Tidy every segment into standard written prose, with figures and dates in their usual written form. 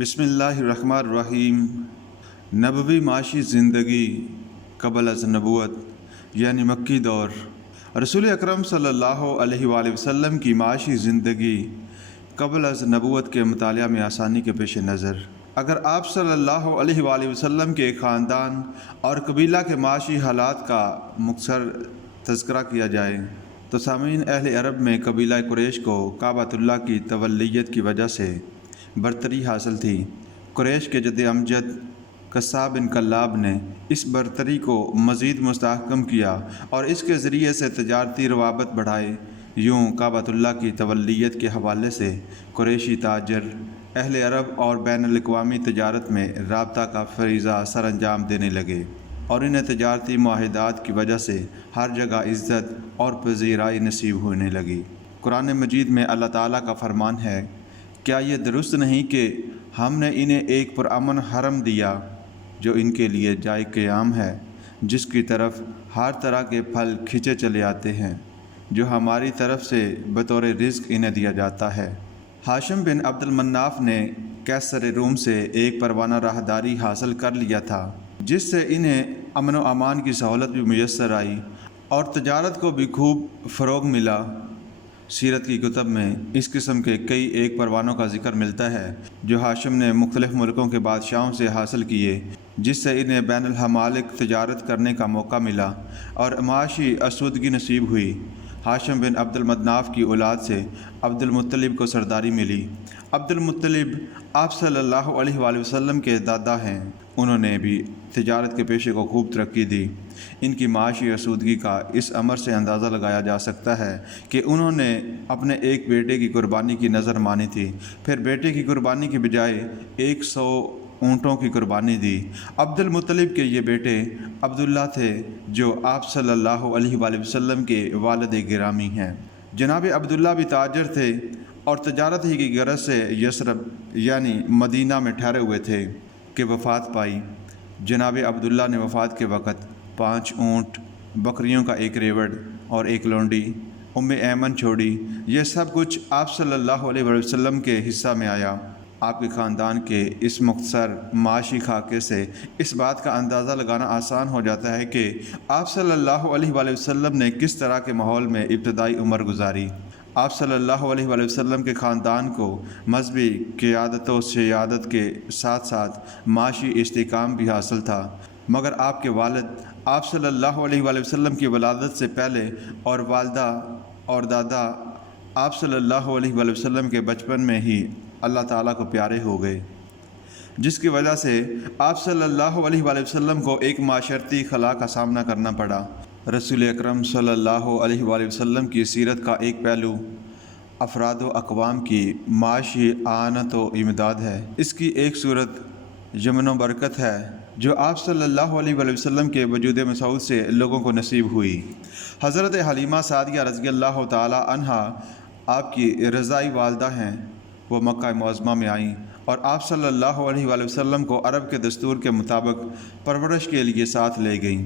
بسم اللہ الرحمن الرحیم۔ نبوی معاشی زندگی قبل از نبوت یعنی مکی دور۔ رسول اکرم صلی اللہ علیہ وآلہ وسلم کی معاشی زندگی قبل از نبوت کے مطالعہ میں آسانی کے پیش نظر اگر آپ صلی اللہ علیہ وآلہ وسلم کے خاندان اور قبیلہ کے معاشی حالات کا مختصر تذکرہ کیا جائے تو سامعین، اہل عرب میں قبیلہ قریش کو کعبۃ اللہ کی تولیت کی وجہ سے برتری حاصل تھی۔ قریش کے جد امجد قصاب بن کلاب نے اس برتری کو مزید مستحکم کیا اور اس کے ذریعے سے تجارتی روابط بڑھائے۔ یوں کعبۃ اللہ کی تولیت کے حوالے سے قریشی تاجر اہل عرب اور بین الاقوامی تجارت میں رابطہ کا فریضہ سر انجام دینے لگے، اور انہیں تجارتی معاہدات کی وجہ سے ہر جگہ عزت اور پذیرائی نصیب ہونے لگی۔ قرآن مجید میں اللہ تعالیٰ کا فرمان ہے، کیا یہ درست نہیں کہ ہم نے انہیں ایک پرامن حرم دیا جو ان کے لیے جائے قیام ہے، جس کی طرف ہر طرح کے پھل کھینچے چلے آتے ہیں، جو ہماری طرف سے بطور رزق انہیں دیا جاتا ہے۔ ہاشم بن عبد المناف نے قیصر روم سے ایک پروانہ راہداری حاصل کر لیا تھا، جس سے انہیں امن و امان کی سہولت بھی میسر آئی اور تجارت کو بھی خوب فروغ ملا۔ سیرت کی کتب میں اس قسم کے کئی ایک پروانوں کا ذکر ملتا ہے جو ہاشم نے مختلف ملکوں کے بادشاہوں سے حاصل کیے، جس سے انہیں بین الممالک تجارت کرنے کا موقع ملا اور معاشی آسودگی نصیب ہوئی۔ ہاشم بن عبد المناف کی اولاد سے عبد المطلب کو سرداری ملی۔ عبد المطلب آپ صلی اللہ علیہ وآلہ وسلم کے دادا ہیں۔ انہوں نے بھی تجارت کے پیشے کو خوب ترقی دی۔ ان کی معاشی آسودگی کا اس امر سے اندازہ لگایا جا سکتا ہے کہ انہوں نے اپنے ایک بیٹے کی قربانی کی نظر مانی تھی، پھر بیٹے کی قربانی کی بجائے 100 اونٹوں کی قربانی دی۔ عبد المطلب کے یہ بیٹے عبداللہ تھے جو آپ صلی اللہ علیہ وآلہ وسلم کے والد گرامی ہیں۔ جناب عبداللہ بھی تاجر تھے اور تجارت ہی کی غرض سے یثرب یعنی مدینہ میں ٹھہرے ہوئے تھے کہ وفات پائی۔ جناب عبداللہ نے وفات کے وقت 5 اونٹ، بکریوں کا 1 ریوڑ اور 1 لونڈی ایمن چھوڑی۔ یہ سب کچھ آپ صلی اللہ علیہ وسلم کے حصہ میں آیا۔ آپ کے خاندان کے اس مختصر معاشی خاکے سے اس بات کا اندازہ لگانا آسان ہو جاتا ہے کہ آپ صلی اللہ علیہ وآلہ وسلم نے کس طرح کے ماحول میں ابتدائی عمر گزاری۔ آپ صلی اللہ علیہ وآلہ وسلم کے خاندان کو مذہبی قیادت و سیادت کے ساتھ ساتھ معاشی استحکام بھی حاصل تھا، مگر آپ کے والد آپ صلی اللہ علیہ وآلہ وسلم کی ولادت سے پہلے اور والدہ اور دادا آپ صلی اللہ علیہ وآلہ وسلم کے بچپن میں ہی اللہ تعالیٰ کو پیارے ہو گئے، جس کی وجہ سے آپ صلی اللہ علیہ وآلہ وسلم کو ایک معاشرتی خلا کا سامنا کرنا پڑا۔ رسول اکرم صلی اللہ علیہ وآلہ وسلم کی سیرت کا ایک پہلو افراد و اقوام کی معاشی اعانت و امداد ہے۔ اس کی ایک صورت یمن و برکت ہے جو آپ صلی اللہ علیہ وآلہ وسلم کے وجود مسعود سے لوگوں کو نصیب ہوئی۔ حضرت حلیمہ سعدیہ رضی اللہ تعالی عنہا آپ کی رضائی والدہ ہیں۔ وہ مکہ معظمہ میں آئیں اور آپ صلی اللہ علیہ وآلہ وسلم کو عرب کے دستور کے مطابق پرورش کے لیے ساتھ لے گئیں۔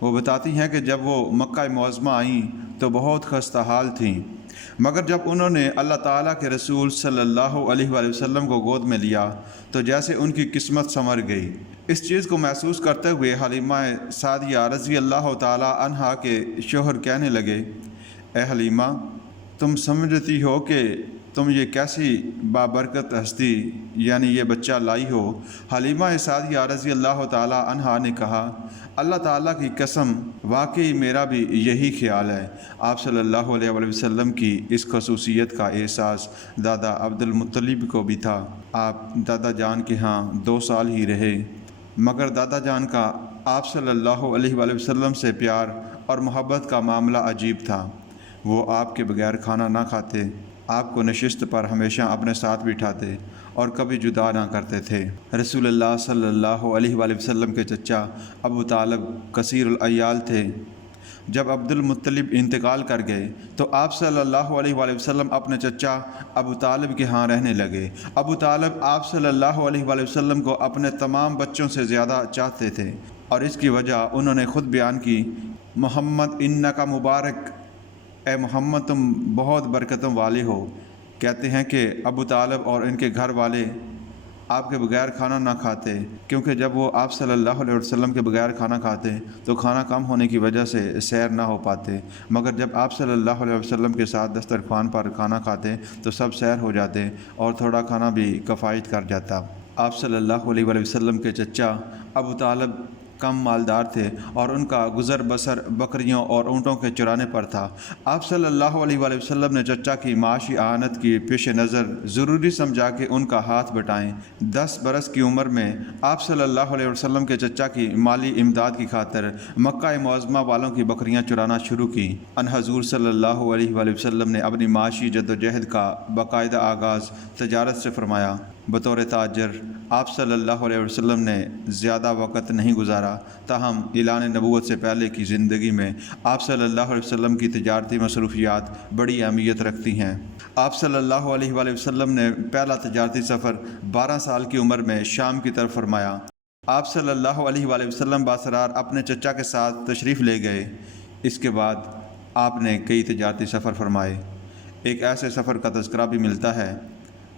وہ بتاتی ہیں کہ جب وہ مکہ معظمہ آئیں تو بہت خستہ حال تھیں، مگر جب انہوں نے اللہ تعالیٰ کے رسول صلی اللہ علیہ وآلہ وسلم کو گود میں لیا تو جیسے ان کی قسمت سنور گئی۔ اس چیز کو محسوس کرتے ہوئے حلیمہ سعدیہ رضی اللہ تعالی عنہا کے شوہر کہنے لگے، اے حلیمہ، تم سمجھتی ہو کہ تم یہ کیسی بابرکت ہستی یعنی یہ بچہ لائی ہو؟ حلیمہ سعدیہ رضی اللہ تعالی عنہا نے کہا، اللہ تعالیٰ کی قسم، واقعی میرا بھی یہی خیال ہے۔ آپ صلی اللہ علیہ وآلہ وسلم کی اس خصوصیت کا احساس دادا عبد المطلب کو بھی تھا۔ آپ دادا جان کے ہاں 2 سال ہی رہے، مگر دادا جان کا آپ صلی اللہ علیہ وآلہ وسلم سے پیار اور محبت کا معاملہ عجیب تھا۔ وہ آپ کے بغیر کھانا نہ کھاتے، آپ کو نشست پر ہمیشہ اپنے ساتھ بٹھاتے اور کبھی جدا نہ کرتے تھے۔ رسول اللہ صلی اللہ علیہ وآلہ وسلم کے چچا ابو طالب کثیر العیال تھے۔ جب عبد المطلب انتقال کر گئے تو آپ صلی اللہ علیہ وآلہ وسلم اپنے چچا ابو طالب کے ہاں رہنے لگے۔ ابو طالب آپ صلی اللہ علیہ وآلہ وسلم کو اپنے تمام بچوں سے زیادہ چاہتے تھے، اور اس کی وجہ انہوں نے خود بیان کی، محمد انکا مبارک، اے محمد تم بہت برکتوں والے ہو۔ کہتے ہیں کہ ابو طالب اور ان کے گھر والے آپ کے بغیر کھانا نہ کھاتے، کیونکہ جب وہ آپ صلی اللہ علیہ وسلم کے بغیر کھانا کھاتے تو کھانا کم ہونے کی وجہ سے سیر نہ ہو پاتے، مگر جب آپ صلی اللہ علیہ وسلم کے ساتھ دسترخوان پر کھانا کھاتے تو سب سیر ہو جاتے اور تھوڑا کھانا بھی کفایت کر جاتا۔ آپ صلی اللہ علیہ وسلم کے چچا ابو طالب کم مالدار تھے اور ان کا گزر بسر بکریوں اور اونٹوں کے چرانے پر تھا۔ آپ صلی اللہ علیہ وسلم نے چچا کی معاشی اعانت کی پیش نظر ضروری سمجھا کہ ان کا ہاتھ بٹائیں۔ 10 برس کی عمر میں آپ صلی اللہ علیہ وسلم کے چچا کی مالی امداد کی خاطر مکہ معظمہ والوں کی بکریاں چرانا شروع کی۔ ان حضور صلی اللہ علیہ وسلم نے اپنی معاشی جدوجہد کا باقاعدہ آغاز تجارت سے فرمایا۔ بطور تاجر آپ صلی اللہ علیہ وسلم نے زیادہ وقت نہیں گزارا، تاہم اعلان نبوت سے پہلے کی زندگی میں آپ صلی اللہ علیہ وسلم کی تجارتی مصروفیات بڑی اہمیت رکھتی ہیں۔ آپ صلی اللہ علیہ وسلم نے پہلا تجارتی سفر 12 سال کی عمر میں شام کی طرف فرمایا۔ آپ صلی اللہ علیہ وسلم باسرار اپنے چچا کے ساتھ تشریف لے گئے۔ اس کے بعد آپ نے کئی تجارتی سفر فرمائے۔ ایک ایسے سفر کا تذکرہ بھی ملتا ہے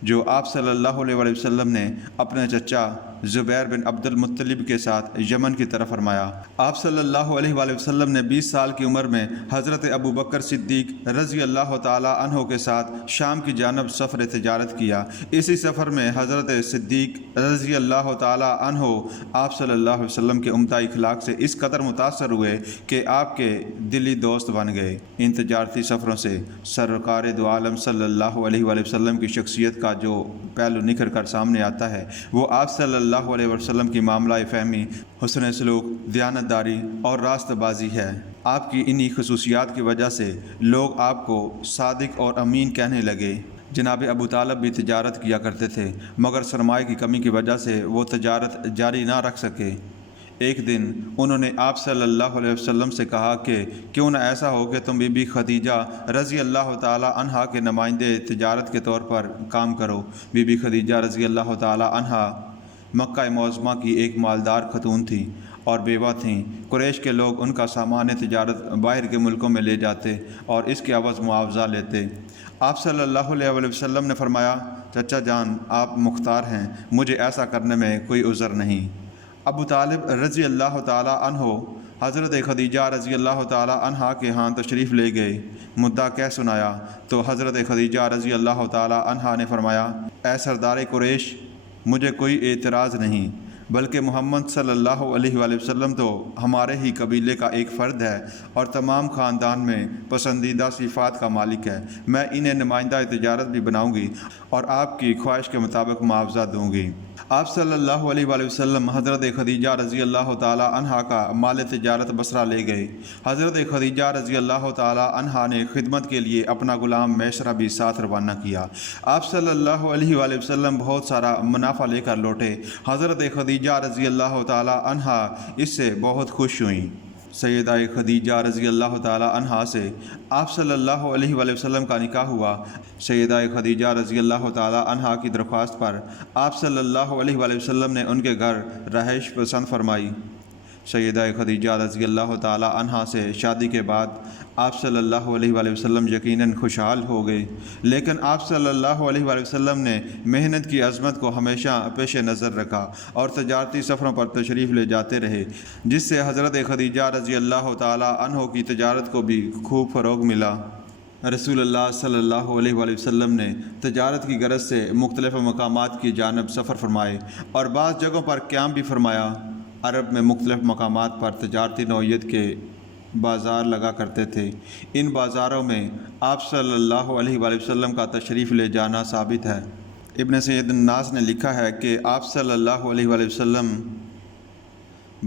جو آپ صلی اللہ علیہ وسلم نے اپنے چچا زبیر بن عبد المطلب کے ساتھ یمن کی طرف فرمایا۔ آپ صلی اللہ علیہ وسلم نے 20 سال کی عمر میں حضرت ابو بکر صدیق رضی اللہ تعالیٰ عنہ کے ساتھ شام کی جانب سفر تجارت کیا۔ اسی سفر میں حضرت صدیق رضی اللہ تعالیٰ عنہ آپ صلی اللہ علیہ وسلم کے عمدہ اخلاق سے اس قدر متاثر ہوئے کہ آپ کے دلی دوست بن گئے۔ ان تجارتی سفروں سے سرکار دو عالم صلی اللہ علیہ وسلم کی شخصیت کا جو پہلو نکھر کر سامنے آتا ہے وہ آپ صلی اللہ علیہ وسلم کی معاملہ فہمی، حسن سلوک، دیانتداری اور راست بازی ہے۔ آپ کی انہی خصوصیات کی وجہ سے لوگ آپ کو صادق اور امین کہنے لگے۔ جناب ابو طالب بھی تجارت کیا کرتے تھے، مگر سرمایہ کی کمی کی وجہ سے وہ تجارت جاری نہ رکھ سکے۔ ایک دن انہوں نے آپ صلی اللہ علیہ وسلم سے کہا کہ کیوں نہ ایسا ہو کہ تم بی بی خدیجہ رضی اللہ تعالیٰ عنہا کے نمائندے تجارت کے طور پر کام کرو۔ بی بی خدیجہ رضی اللہ تعالیٰ عنہا مکہ معظمہ کی ایک مالدار خاتون تھی اور بیوہ تھیں۔ قریش کے لوگ ان کا سامان تجارت باہر کے ملکوں میں لے جاتے اور اس کے عوض معاوضہ لیتے۔ آپ صلی اللہ علیہ وسلم نے فرمایا، چچا جان آپ مختار ہیں، مجھے ایسا کرنے میں کوئی عذر نہیں۔ ابو طالب رضی اللہ تعالیٰ عنہ حضرت خدیجہ رضی اللہ تعالیٰ عنہا کے ہاں تشریف لے گئے۔ مدعا کہہ سنایا تو حضرت خدیجہ رضی اللہ تعالیٰ عنہا نے فرمایا، اے سردار قریش، مجھے کوئی اعتراض نہیں، بلکہ محمد صلی اللہ علیہ وسلم تو ہمارے ہی قبیلے کا ایک فرد ہے اور تمام خاندان میں پسندیدہ صفات کا مالک ہے۔ میں انہیں نمائندہ تجارت بھی بناؤں گی اور آپ کی خواہش کے مطابق معاوضہ دوں گی۔ آپ صلی اللہ علیہ وسلم حضرت خدیجہ رضی اللہ تعالیٰ عنہا کا مال تجارت بصرہ لے گئے۔ حضرت خدیجہ رضی اللہ تعالیٰ عنہا نے خدمت کے لیے اپنا غلام میسرہ بھی ساتھ روانہ کیا۔ آپ صلی اللہ علیہ وسلم بہت سارا منافع لے کر لوٹے۔ حضرت خدیجہ رضی اللہ تعالیٰ عنہا اس سے بہت خوش ہوئیں۔ سیدہ خدیجہ رضی اللہ تعالیٰ عنہا سے آپ صلی اللہ علیہ وسلم کا نکاح ہوا۔ سیدہ خدیجہ رضی اللہ تعالیٰ عنہا کی درخواست پر آپ صلی اللہ علیہ وسلم نے ان کے گھر رہائش پسند فرمائی۔ سیدہ خدیجہ رضی اللہ تعالیٰ عنہا سے شادی کے بعد آپ صلی اللہ علیہ وسلم یقیناً خوشحال ہو گئے، لیکن آپ صلی اللہ علیہ وسلم نے محنت کی عظمت کو ہمیشہ پیش نظر رکھا اور تجارتی سفروں پر تشریف لے جاتے رہے، جس سے حضرت خدیجہ رضی اللہ تعالیٰ عنہ کی تجارت کو بھی خوب فروغ ملا۔ رسول اللہ صلی اللہ علیہ وسلم نے تجارت کی غرض سے مختلف مقامات کی جانب سفر فرمائے اور بعض جگہوں پر قیام بھی فرمایا۔ عرب میں مختلف مقامات پر تجارتی نوعیت کے بازار لگا کرتے تھے۔ ان بازاروں میں آپ صلی اللہ علیہ وسلم کا تشریف لے جانا ثابت ہے۔ ابن سید الناس نے لکھا ہے کہ آپ صلی اللہ علیہ وسلم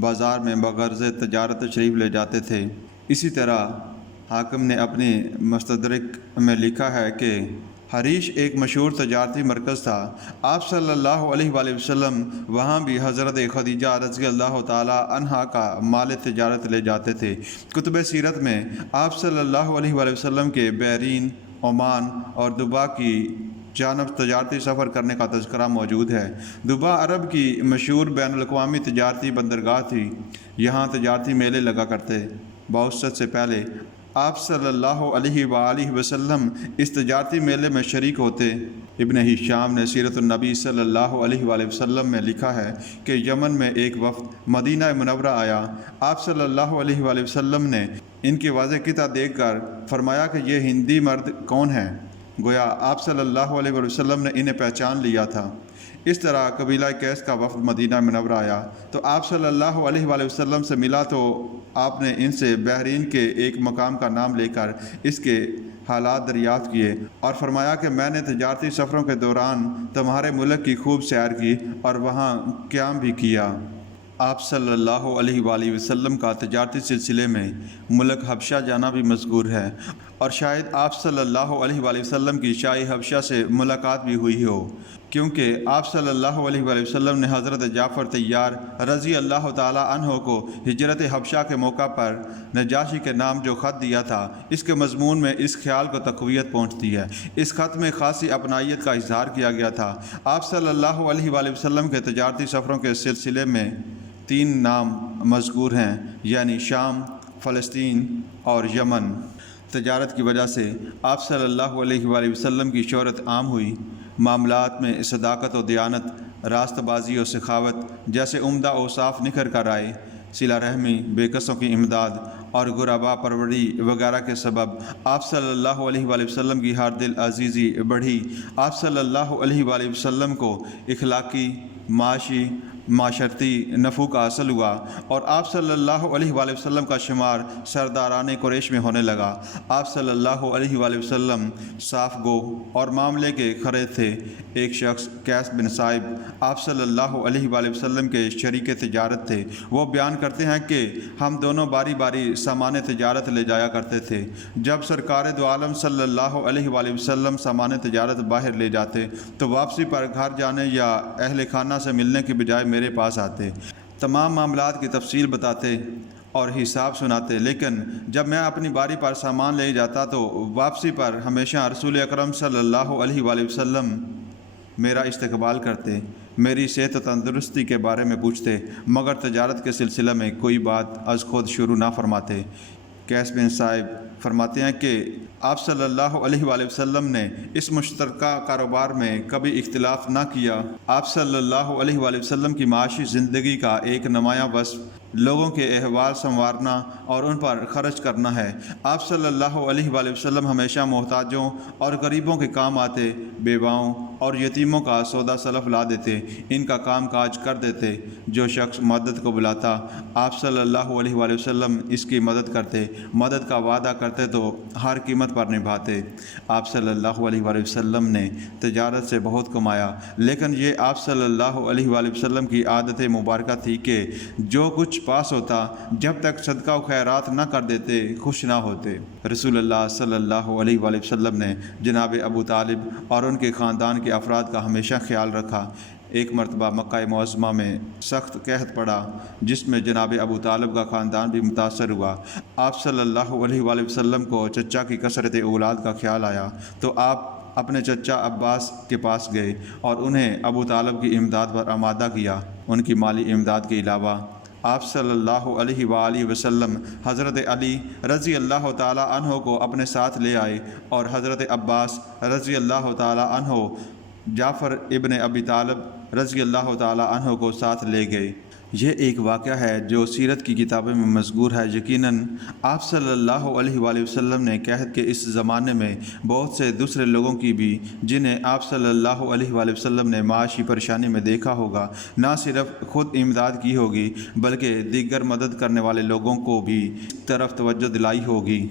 بازار میں بغرض تجارت تشریف لے جاتے تھے۔ اسی طرح حاکم نے اپنی مستدرک میں لکھا ہے کہ حریش ایک مشہور تجارتی مرکز تھا۔ آپ صلی اللہ علیہ وسلم وہاں بھی حضرت خدیجہ رضی اللہ تعالیٰ عنہا کا مال تجارت لے جاتے تھے۔ کتب سیرت میں آپ صلی اللہ علیہ وسلم کے بحرین، عمان اور دبا کی جانب تجارتی سفر کرنے کا تذکرہ موجود ہے۔ دبا عرب کی مشہور بین الاقوامی تجارتی بندرگاہ تھی۔ یہاں تجارتی میلے لگا کرتے۔ بوسط سے پہلے آپ صلی اللہ علیہ وآلہ وسلم اس تجارتی میلے میں شریک ہوتے۔ ابن ہشام نے سیرت النبی صلی اللہ علیہ وآلہ وسلم میں لکھا ہے کہ یمن میں ایک وفد مدینہ منورہ آیا۔ آپ صلی اللہ علیہ وآلہ وسلم نے ان کی واضح قطع دیکھ کر فرمایا کہ یہ ہندی مرد کون ہیں؟ گویا آپ صلی اللہ علیہ وآلہ وسلم نے انہیں پہچان لیا تھا۔ اس طرح قبیلہ کیس کا وفد مدینہ منورہ آیا تو آپ صلی اللہ علیہ وآلہ وسلم سے ملا تو آپ نے ان سے بحرین کے ایک مقام کا نام لے کر اس کے حالات دریافت کیے اور فرمایا کہ میں نے تجارتی سفروں کے دوران تمہارے ملک کی خوب سیر کی اور وہاں قیام بھی کیا۔ آپ صلی اللہ علیہ وآلہ وسلم کا تجارتی سلسلے میں ملک حبشہ جانا بھی مذکور ہے، اور شاید آپ صلی اللہ علیہ وآلہ وسلم کی شاہی حبشہ سے ملاقات بھی ہوئی ہو، کیونکہ آپ صلی اللہ علیہ وآلہ وسلم نے حضرت جعفر طیار رضی اللہ تعالیٰ عنہ کو ہجرت حبشہ کے موقع پر نجاشی کے نام جو خط دیا تھا، اس کے مضمون میں اس خیال کو تقویت پہنچتی ہے۔ اس خط میں خاصی اپنائیت کا اظہار کیا گیا تھا۔ آپ صلی اللہ علیہ وآلہ وسلم کے تجارتی سفروں کے سلسلے میں 3 نام مذکور ہیں، یعنی شام، فلسطین اور یمن۔ تجارت کی وجہ سے آپ صلی اللہ علیہ وآلہ وسلم کی شہرت عام ہوئی۔ معاملات میں صداقت و دیانت، راست بازی و سخاوت جیسے عمدہ اوصاف نکھر کر آئے۔ صلہ رحمی، بے کسوں کی امداد اور غربا پروری وغیرہ کے سبب آپ صلی اللہ علیہ وآلہ وسلم کی ہر دل عزیزی بڑھی۔ آپ صلی اللہ علیہ وآلہ وسلم کو اخلاقی، معاشی، معاشرتی نفع کا حاصل ہوا اور آپ صلی اللہ علیہ وآلہ وسلم کا شمار سرداران قریش میں ہونے لگا۔ آپ صلی اللہ علیہ وآلہ وسلم صاف گو اور معاملے کے کھرے تھے۔ ایک شخص قیس بن صائب آپ صلی اللہ علیہ وآلہ وسلم کے شریک تجارت تھے۔ وہ بیان کرتے ہیں کہ ہم دونوں باری باری سامان تجارت لے جایا کرتے تھے۔ جب سرکار دو عالم صلی اللہ علیہ وآلہ وسلم سامان تجارت باہر لے جاتے تو واپسی پر گھر جانے یا اہل خانہ سے ملنے کی بجائے میرے پاس آتے، تمام معاملات کی تفصیل بتاتے اور حساب سناتے، لیکن جب میں اپنی باری پر سامان لے جاتا تو واپسی پر ہمیشہ رسول اکرم صلی اللہ علیہ وآلہ وسلم میرا استقبال کرتے، میری صحت و تندرستی کے بارے میں پوچھتے، مگر تجارت کے سلسلے میں کوئی بات از خود شروع نہ فرماتے۔ قیس بن صائب فرماتے ہیں کہ آپ صلی اللہ علیہ وآلہ وسلم نے اس مشترکہ کاروبار میں کبھی اختلاف نہ کیا۔ آپ صلی اللہ علیہ وآلہ وسلم کی معاشی زندگی کا ایک نمایاں وصف لوگوں کے احوال سنوارنا اور ان پر خرچ کرنا ہے۔ آپ صلی اللہ علیہ وآلہ وسلم ہمیشہ محتاجوں اور غریبوں کے کام آتے، بیواؤں اور یتیموں کا سودا سلف لا دیتے، ان کا کام کاج کر دیتے۔ جو شخص مدد کو بلاتا آپ صلی اللہ علیہ وآلہ وسلم اس کی مدد کرتے، مدد کا وعدہ کرتے تو ہر قیمت پر نبھاتے۔ آپ صلی اللہ علیہ وآلہ وسلم نے تجارت سے بہت کمایا، لیکن یہ آپ صلی اللہ علیہ وآلہ وسلم کی عادت مبارکہ تھی کہ جو کچھ پاس ہوتا جب تک صدقہ و خیرات نہ کر دیتے خوش نہ ہوتے۔ رسول اللہ صلی اللہ علیہ وآلہ وسلم نے جناب ابو طالب اور ان کے خاندان کے افراد کا ہمیشہ خیال رکھا۔ ایک مرتبہ مکہ معظمہ میں سخت قحط پڑا جس میں جناب ابو طالب کا خاندان بھی متاثر ہوا۔ آپ صلی اللہ علیہ وآلہ وسلم کو چچا کی کثرت اولاد کا خیال آیا تو آپ اپنے چچا عباس کے پاس گئے اور انہیں ابو طالب کی امداد پر آمادہ کیا۔ ان کی مالی امداد کے علاوہ آپ صلی اللہ علیہ وآلہ وسلم حضرت علی رضی اللہ تعالیٰ عنہ کو اپنے ساتھ لے آئے اور حضرت عباس رضی اللہ تعالیٰ عنہ جعفر ابن ابی طالب رضی اللہ تعالیٰ عنہ کو ساتھ لے گئے۔ یہ ایک واقعہ ہے جو سیرت کی کتابوں میں مذکور ہے۔ یقیناً آپ صلی اللہ علیہ وآلہ وسلم نے قحط کے اس زمانے میں بہت سے دوسرے لوگوں کی بھی جنہیں آپ صلی اللہ علیہ وآلہ وسلم نے معاشی پریشانی میں دیکھا ہوگا، نہ صرف خود امداد کی ہوگی بلکہ دیگر مدد کرنے والے لوگوں کو بھی طرف توجہ دلائی ہوگی۔